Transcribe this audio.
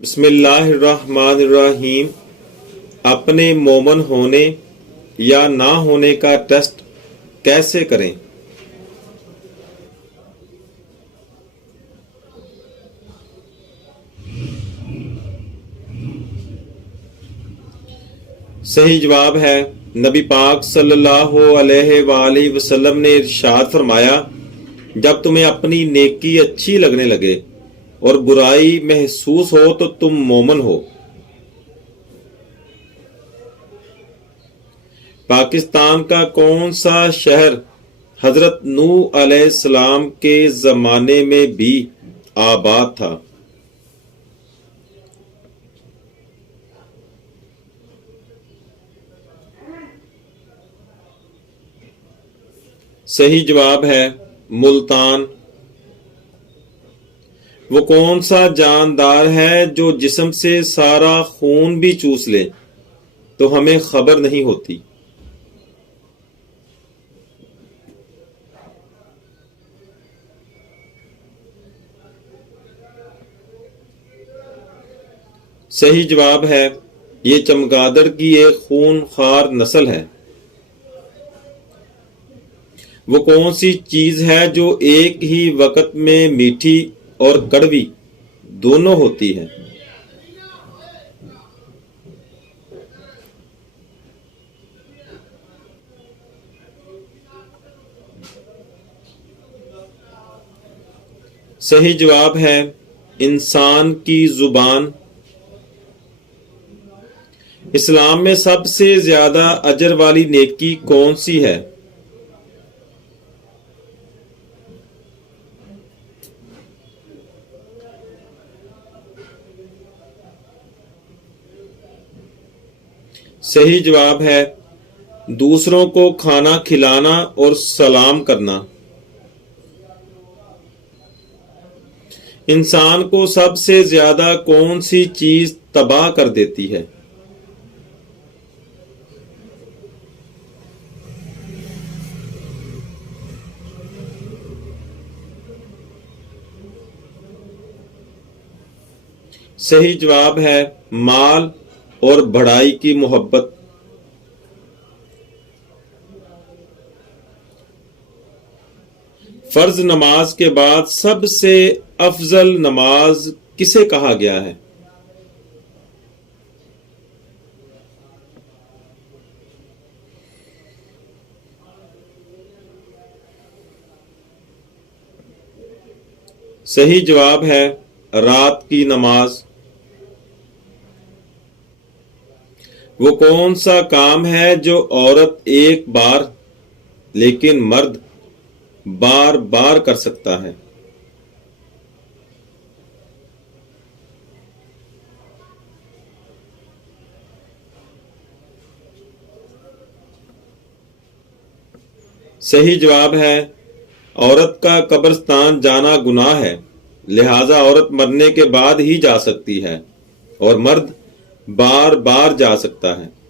بسم اللہ الرحمن الرحیم۔ اپنے مومن ہونے یا نہ ہونے کا ٹیسٹ کیسے کریں؟ صحیح جواب ہے، نبی پاک صلی اللہ علیہ وآلہ وسلم نے ارشاد فرمایا، جب تمہیں اپنی نیکی اچھی لگنے لگے اور برائی محسوس ہو تو تم مومن ہو۔ پاکستان کا کون سا شہر حضرت نوح علیہ السلام کے زمانے میں بھی آباد تھا؟ صحیح جواب ہے، ملتان۔ وہ کون سا جاندار ہے جو جسم سے سارا خون بھی چوس لے تو ہمیں خبر نہیں ہوتی؟ صحیح جواب ہے، یہ چمگادڑ کی ایک خون خوار نسل ہے۔ وہ کون سی چیز ہے جو ایک ہی وقت میں میٹھی اور کڑوی دونوں ہوتی ہے؟ صحیح جواب ہے، انسان کی زبان۔ اسلام میں سب سے زیادہ اجر والی نیکی کون سی ہے؟ صحیح جواب ہے، دوسروں کو کھانا کھلانا اور سلام کرنا۔ انسان کو سب سے زیادہ کون سی چیز تباہ کر دیتی ہے؟ صحیح جواب ہے، مال اور بڑائی کی محبت۔ فرض نماز کے بعد سب سے افضل نماز کسے کہا گیا ہے؟ صحیح جواب ہے، رات کی نماز۔ وہ کون سا کام ہے جو عورت ایک بار لیکن مرد بار بار کر سکتا ہے؟ صحیح جواب ہے، عورت کا قبرستان جانا گناہ ہے، لہذا عورت مرنے کے بعد ہی جا سکتی ہے اور مرد بار بار جا سکتا ہے۔